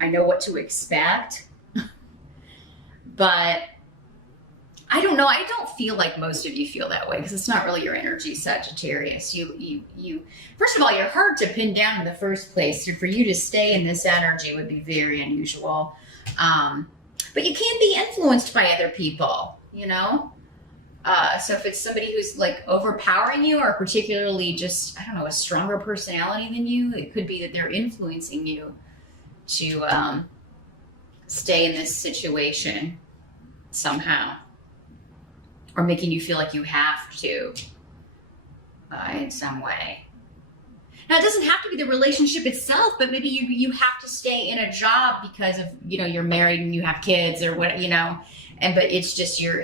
I know what to expect, but I don't know. I don't feel like most of you feel that way because it's not really your energy, Sagittarius. You. First of all, you're hard to pin down in the first place. So for you to stay in this energy would be very unusual. But you can't be influenced by other people, you know? So if it's somebody who's like overpowering you or particularly just, I don't know, a stronger personality than you, it could be that they're influencing you to stay in this situation somehow. Or making you feel like you have to in some way. Now, it doesn't have to be the relationship itself, but maybe you have to stay in a job because of, you know, you're married and you have kids or what, you know, but it's just you're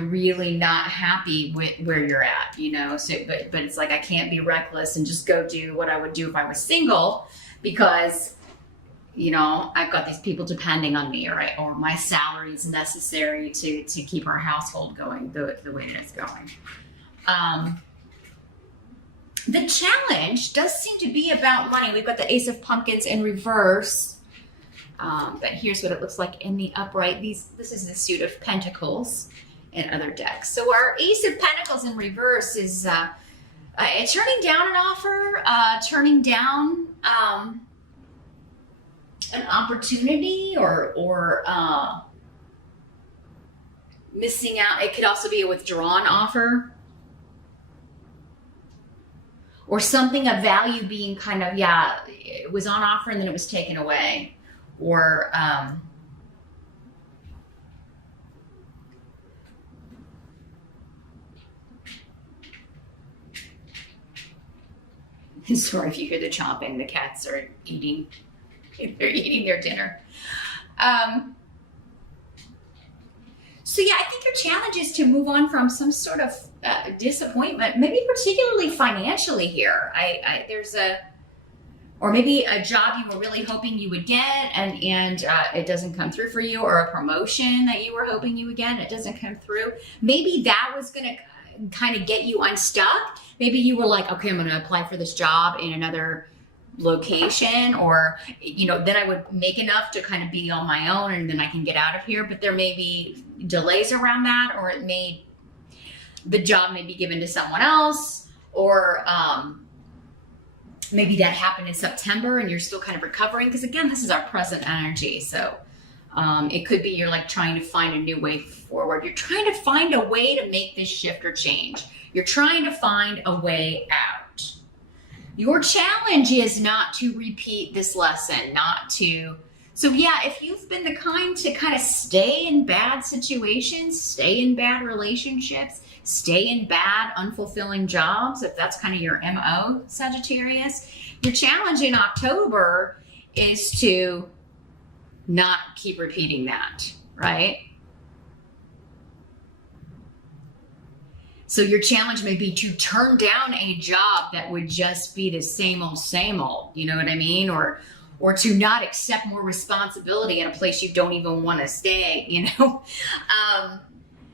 really not happy with where you're at, you know. So, but it's like I can't be reckless and just go do what I would do if I was single because, you know, I've got these people depending on me, or my salary is necessary to keep our household going the way that it's going. The challenge does seem to be about money. We've got the Ace of Pumpkins in reverse, but here's what it looks like in the upright. This is the suit of Pentacles and other decks. So our Ace of Pentacles in reverse is turning down an offer, turning down an opportunity or missing out. It could also be a withdrawn offer or something of value being kind of, it was on offer and then it was taken away, or sorry if you hear the chomping, the cats are eating. They're eating their dinner. So yeah, I think your challenge is to move on from some sort of disappointment, maybe particularly financially here. Or maybe a job you were really hoping you would get and it doesn't come through for you, or a promotion that you were hoping you would get and it doesn't come through. Maybe that was going to kind of get you unstuck. Maybe you were like, okay, I'm going to apply for this job in another location, or, you know, then I would make enough to kind of be on my own and then I can get out of here. But there may be delays around that, or the job may be given to someone else, or maybe that happened in September and you're still kind of recovering. Because again, this is our present energy. So it could be you're like trying to find a new way forward. You're trying to find a way to make this shift or change. You're trying to find a way out. Your challenge is not to repeat this lesson, so yeah, if you've been the kind to kind of stay in bad situations, stay in bad relationships, stay in bad, unfulfilling jobs, if that's kind of your MO, Sagittarius, your challenge in October is to not keep repeating that, right? So your challenge may be to turn down a job that would just be the same old, you know what I mean? Or to not accept more responsibility in a place you don't even want to stay, you know?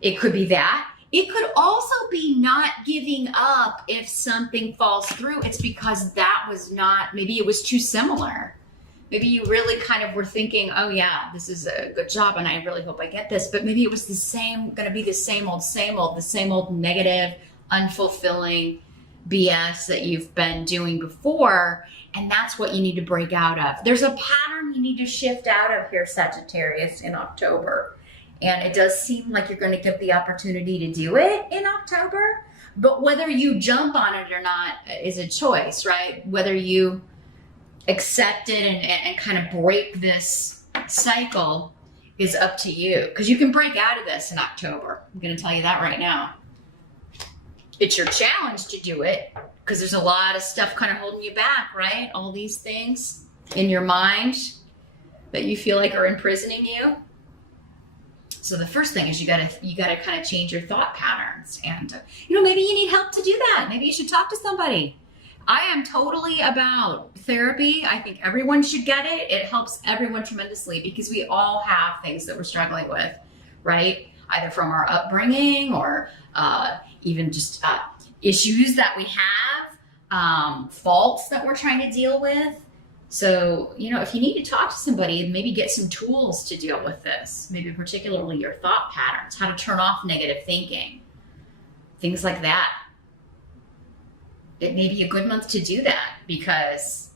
It could be that. It could also be not giving up if something falls through. It's because that was not, maybe it was too similar. Maybe you really kind of were thinking, oh yeah, this is a good job and I really hope I get this. But maybe it was going to be the same old negative, unfulfilling BS that you've been doing before. And that's what you need to break out of. There's a pattern you need to shift out of here, Sagittarius, in October. And it does seem like you're going to get the opportunity to do it in October. But whether you jump on it or not is a choice, right? Whether you accept it and kind of break this cycle is up to you, because you can break out of this in October. I'm going to tell you that right now. It's your challenge to do it because there's a lot of stuff kind of holding you back, right? All these things in your mind that you feel like are imprisoning you. So the first thing is you gotta kind of change your thought patterns, and you know, maybe you need help to do that. Maybe you should talk to somebody. I am totally about therapy. I think everyone should get it. It helps everyone tremendously because we all have things that we're struggling with, right? Either from our upbringing or even just issues that we have, faults that we're trying to deal with. So, if you need to talk to somebody, maybe get some tools to deal with this, maybe particularly your thought patterns, how to turn off negative thinking, things like that. It may be a good month to do that because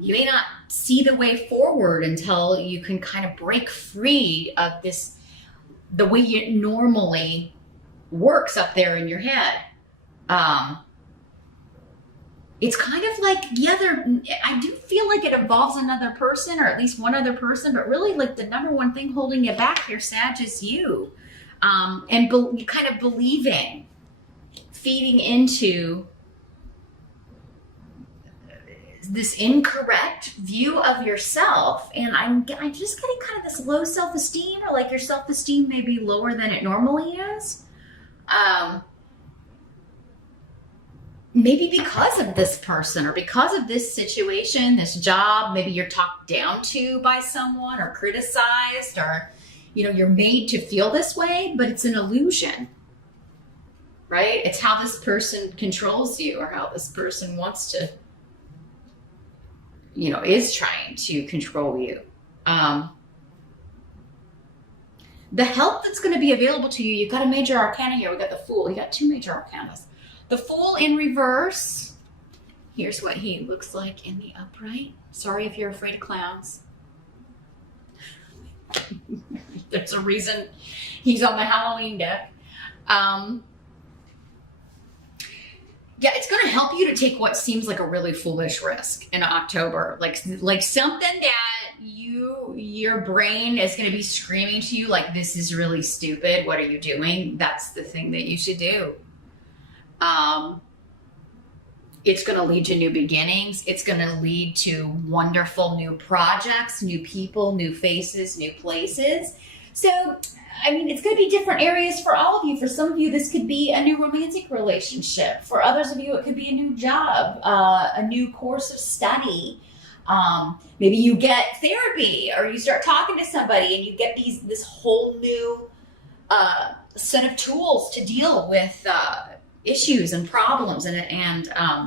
you may not see the way forward until you can kind of break free of this, the way it normally works up there in your head. It's kind of like, I do feel like it involves another person, or at least one other person, but really like the number one thing holding you back here, Sag, is you. And kind of believing, feeding into this incorrect view of yourself. And I'm just getting kind of this low self-esteem, or like your self-esteem may be lower than it normally is. Maybe because of this person, or because of this situation, this job, maybe you're talked down to by someone or criticized, or, you're made to feel this way, but it's an illusion, right? It's how this person controls you, or how this person wants to, is trying to control you. The help that's going to be available to you, you've got a major arcana here. We got the Fool. You got two major arcanas. The Fool in reverse. Here's what he looks like in the upright. Sorry if you're afraid of clowns. There's a reason he's on the Halloween deck. Yeah, it's going to help you to take what seems like a really foolish risk in October. Like something that your brain is going to be screaming to you like, this is really stupid. What are you doing? That's the thing that you should do. It's going to lead to new beginnings. It's going to lead to wonderful new projects, new people, new faces, new places. So, it's going to be different areas for all of you. For some of you, this could be a new romantic relationship. For others of you, it could be a new job, a new course of study. Maybe you get therapy, or you start talking to somebody and you get this whole new set of tools to deal with issues and problems and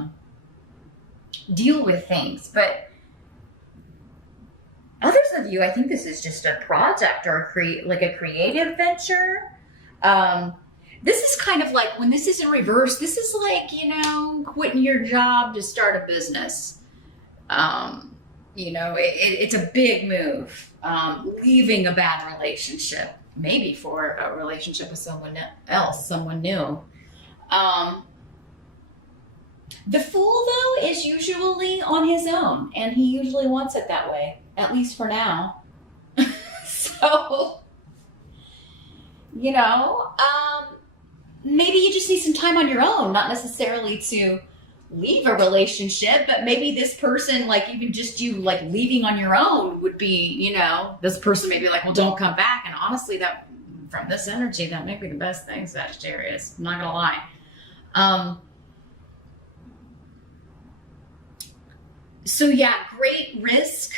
deal with things. But others of you, I think this is just a project or a creative venture. This is kind of like, when this is in reverse, this is like, quitting your job to start a business. It's a big move. Leaving a bad relationship, maybe for a relationship with someone else, someone new. The Fool, though, is usually on his own, and he usually wants it that way, at least for now. So, maybe you just need some time on your own, not necessarily to leave a relationship, but maybe this person, like even just you like leaving on your own would be, this person may be like, well, don't come back. And honestly, that from this energy, that may be the best thing, Sagittarius. I'm not gonna lie. So yeah, great risk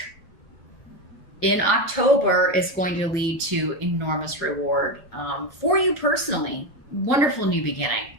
in October is going to lead to enormous reward for you personally. Wonderful new beginning.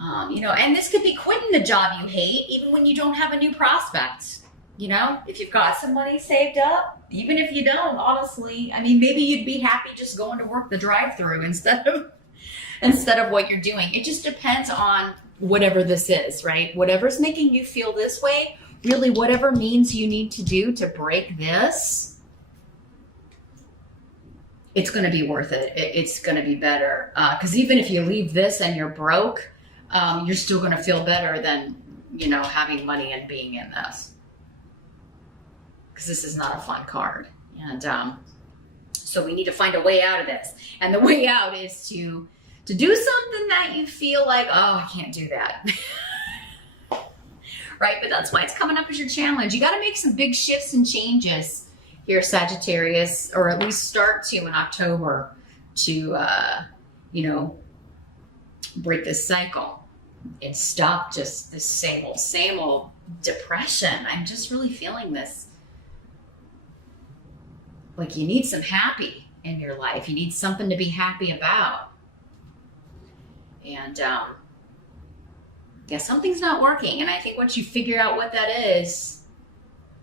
And this could be quitting the job you hate, even when you don't have a new prospect. If you've got some money saved up, even if you don't, honestly, maybe you'd be happy just going to work the drive-through instead of what you're doing. It just depends on whatever this is, right? Whatever's making you feel this way, really whatever means you need to do to break this, it's going to be worth it. It's going to be better. Because even if you leave this and you're broke, you're still going to feel better than, having money and being in this. Because this is not a fun card. And so we need to find a way out of this. And the way out is to do something that you feel like, oh, I can't do that. Right? But that's why it's coming up as your challenge. You got to make some big shifts and changes here, Sagittarius, or at least start to in October to, break this cycle and stop just this same old depression. I'm just really feeling this. Like you need some happy in your life. You need something to be happy about. And Yeah, something's not working. And I think once you figure out what that is,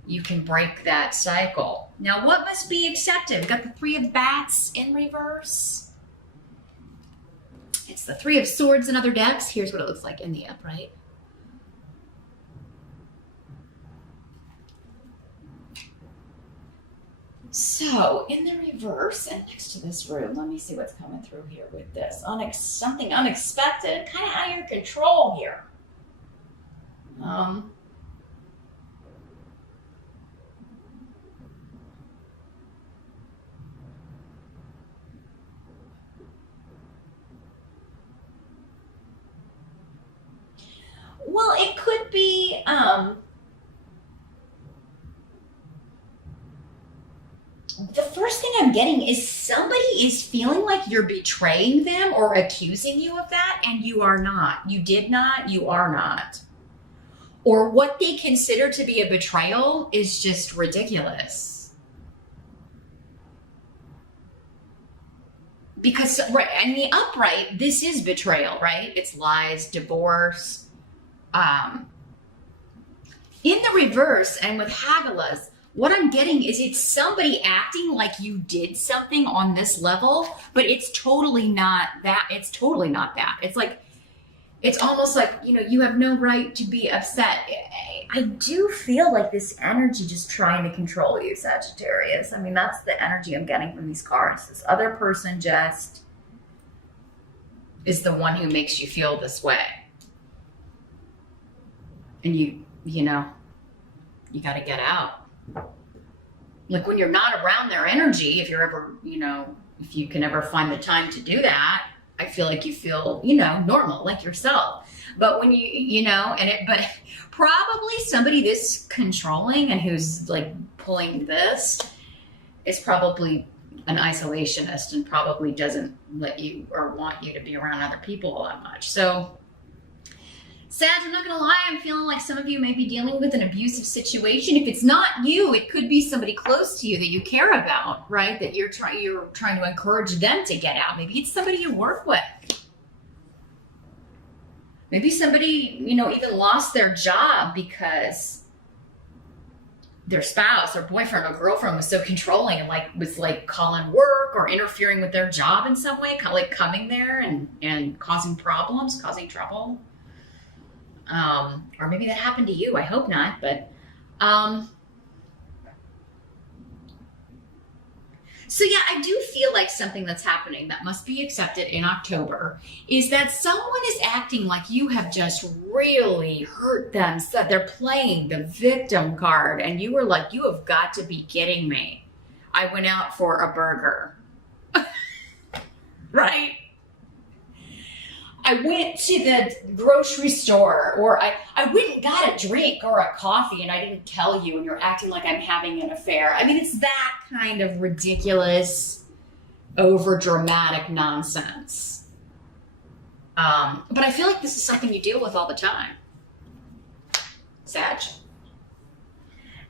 you can break that cycle. Now, what must be accepted? We've got the Three of Bats in reverse. It's the Three of Swords in other decks. Here's what it looks like in the upright. So, in the reverse and next to this room, let me see what's coming through here with this. Something unexpected, kind of out of your control here. Well, it could be, the first thing I'm getting is somebody is feeling like you're betraying them or accusing you of that, and you are not. You did not, you are not. Or what they consider to be a betrayal is just ridiculous. Because, right, in the upright, this is betrayal, right? It's lies, divorce. In the reverse, and with Hagalaz, what I'm getting is it's somebody acting like you did something on this level, but it's totally not that. It's totally not that. It's like, it's almost like, you know, you have no right to be upset. I do feel like this energy just trying to control you, Sagittarius. I mean, that's the energy I'm getting from these cards. This other person just is the one who makes you feel this way. And you know, you got to get out. Like when you're not around their energy, if you're ever, you know, if you can ever find the time to do that, I feel like you feel, you know, normal, like yourself. But when you know, but probably somebody this controlling and who's like pulling this is probably an isolationist and probably doesn't let you or want you to be around other people that much. So, Sag, I'm not gonna lie, I'm feeling like some of you may be dealing with an abusive situation. If it's not you, it could be somebody close to you that you care about, right? That you're trying to encourage them to get out. Maybe it's somebody you work with. Maybe somebody, you know, even lost their job because their spouse or boyfriend or girlfriend was so controlling and was calling work or interfering with their job in some way, kind of like coming there and causing problems, causing trouble. Or maybe that happened to you. I hope not, but, so yeah, I do feel like something that's happening that must be accepted in October is that someone is acting like you have just really hurt them. So they're playing the victim card and you were like, you have got to be kidding me. I went out for a burger, right? I went to the grocery store, or I went and got a drink or a coffee and I didn't tell you and you're acting like I'm having an affair. I mean, it's that kind of ridiculous, over dramatic nonsense. But I feel like this is something you deal with all the time, Sag.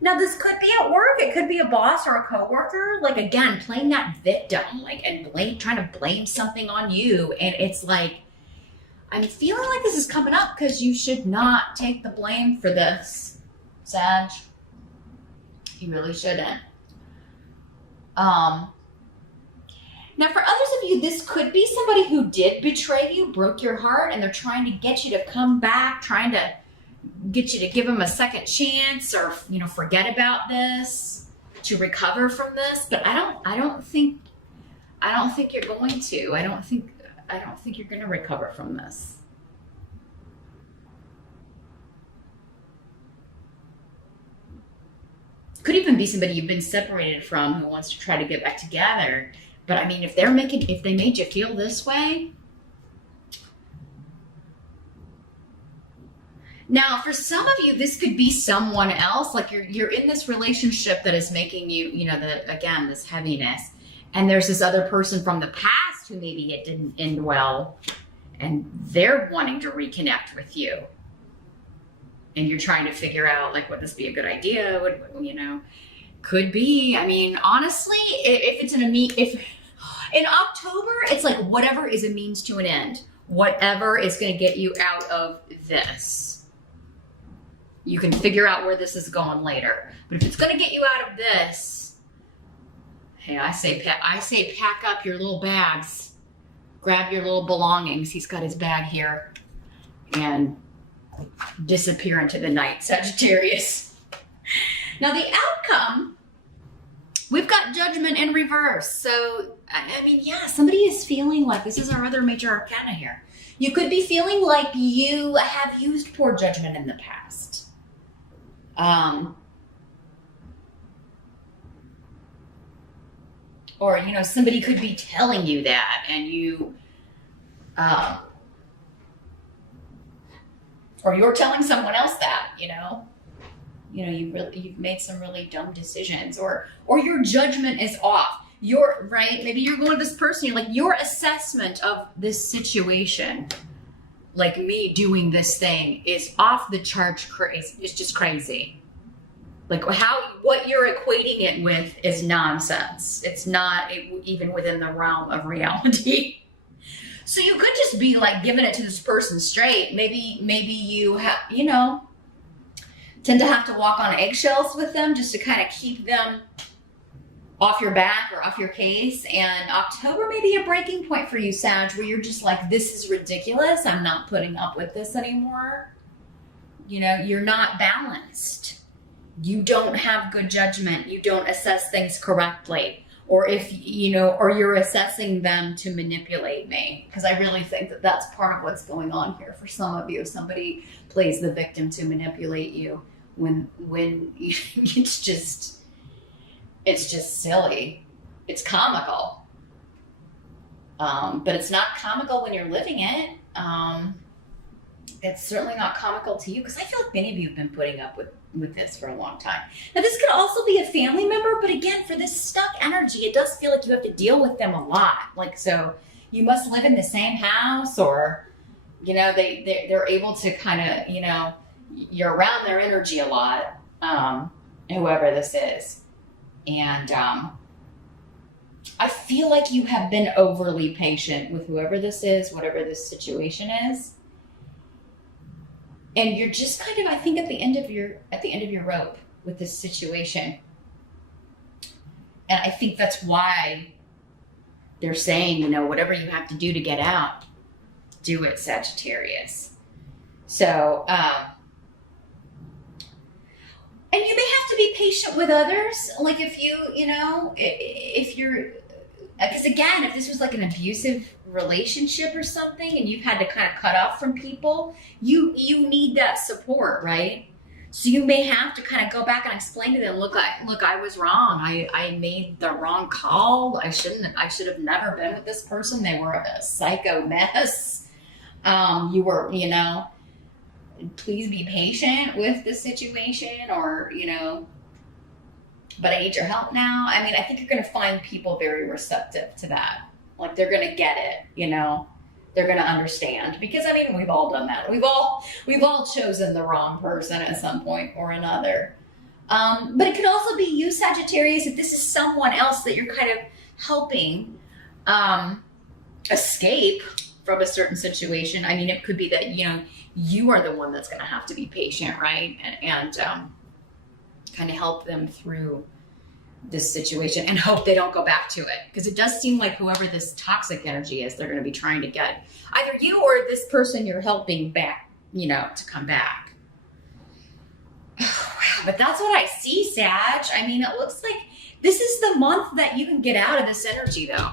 Now, this could be at work. It could be a boss or a coworker. Like, again, playing that victim, and trying to blame something on you. And it's like, I'm feeling like this is coming up because you should not take the blame for this, Sag. You really shouldn't. Now, for others of you, this could be somebody who did betray you, broke your heart, and they're trying to get you to come back, trying to get you to give them a second chance or, you know, forget about this, to recover from this. But I don't think you're going to. I don't think you're going to recover from this. Could even be somebody you've been separated from who wants to try to get back together. But I mean, if they made you feel this way. Now, for some of you, this could be someone else. Like you're in this relationship that is making you, you know, this heaviness. And there's this other person from the past who maybe it didn't end well, and they're wanting to reconnect with you. And you're trying to figure out, like, would this be a good idea? You know, could be. I mean, honestly, if it's if in October, it's like whatever is a means to an end. whatever is going to get you out of this. You can figure out where this is going later. But if it's going to get you out of this, hey, I say pack up your little bags. Grab your little belongings. He's got his bag here. And disappear into the night, Sagittarius. Now the outcome, we've got Judgment in reverse. So, I mean, yeah, somebody is feeling like, this is our other major arcana here. You could be feeling like you have used poor judgment in the past. Or, you know, somebody could be telling you that, and you, or you're telling someone else that, you know, you've made some really dumb decisions, or your judgment is off. You're right. Maybe you're going to this person, you're like, your assessment of this situation, like me doing this thing, is off the charts crazy. It's just crazy. Like what you're equating it with is nonsense. It's not even within the realm of reality. So you could just be like giving it to this person straight. Maybe you have, you know, tend to have to walk on eggshells with them just to kind of keep them off your back or off your case. And October may be a breaking point for you, Sag, where you're just like, this is ridiculous. I'm not putting up with this anymore. You know, you're not balanced. You don't have good judgment. You don't assess things correctly. Or if, you know, or you're assessing them to manipulate me. Because I really think that that's part of what's going on here for some of you. Somebody plays the victim to manipulate you when it's just silly. It's comical. But it's not comical when you're living it. It's certainly not comical to you, because I feel like many of you have been putting up with this for a long time. Now, this could also be a family member, but again, for this stuck energy, it does feel like you have to deal with them a lot. Like, so you must live in the same house, or, you know, they're able to kind of, you know, you're around their energy a lot, whoever this is. And I feel like you have been overly patient with whoever this is, whatever this situation is. And you're just kind of, I think, at the end of your rope with this situation. And I think that's why they're saying, you know, whatever you have to do to get out, do it, Sagittarius. So, and you may have to be patient with others. Like if you're, because again, if this was like an abusive relationship or something and you've had to kind of cut off from people, you need that support, right? So you may have to kind of go back and explain to them, look, I was wrong. I made the wrong call. I should have never been with this person. They were a psycho mess. You were, you know, please be patient with the situation, or, you know, but I need your help now. I mean, I think you're going to find people very receptive to that. Like, they're going to get it, you know, they're going to understand, because I mean, we've all done that. We've all chosen the wrong person at some point or another. But it could also be you, Sagittarius, if this is someone else that you're kind of helping escape from a certain situation. I mean, it could be that, you know, you are the one that's going to have to be patient, right? And kind of help them through this situation and hope they don't go back to it. Because it does seem like whoever this toxic energy is, they're going to be trying to get either you or this person you're helping back, you know, to come back. But that's what I see, Sag. I mean, it looks like this is the month that you can get out of this energy, though.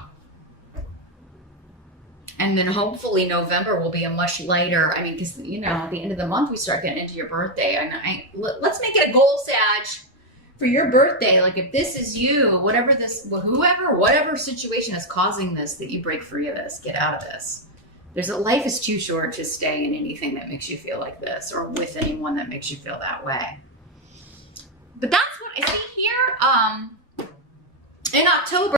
And then hopefully November will be a much lighter, I mean, because, you know, at the end of the month, we start getting into your birthday. And let's make it a goal, Sag, for your birthday. Like, if this is you, whatever situation is causing this, that you break free of this, get out of this. Life is too short to stay in anything that makes you feel like this, or with anyone that makes you feel that way. But that's what I see here. In October,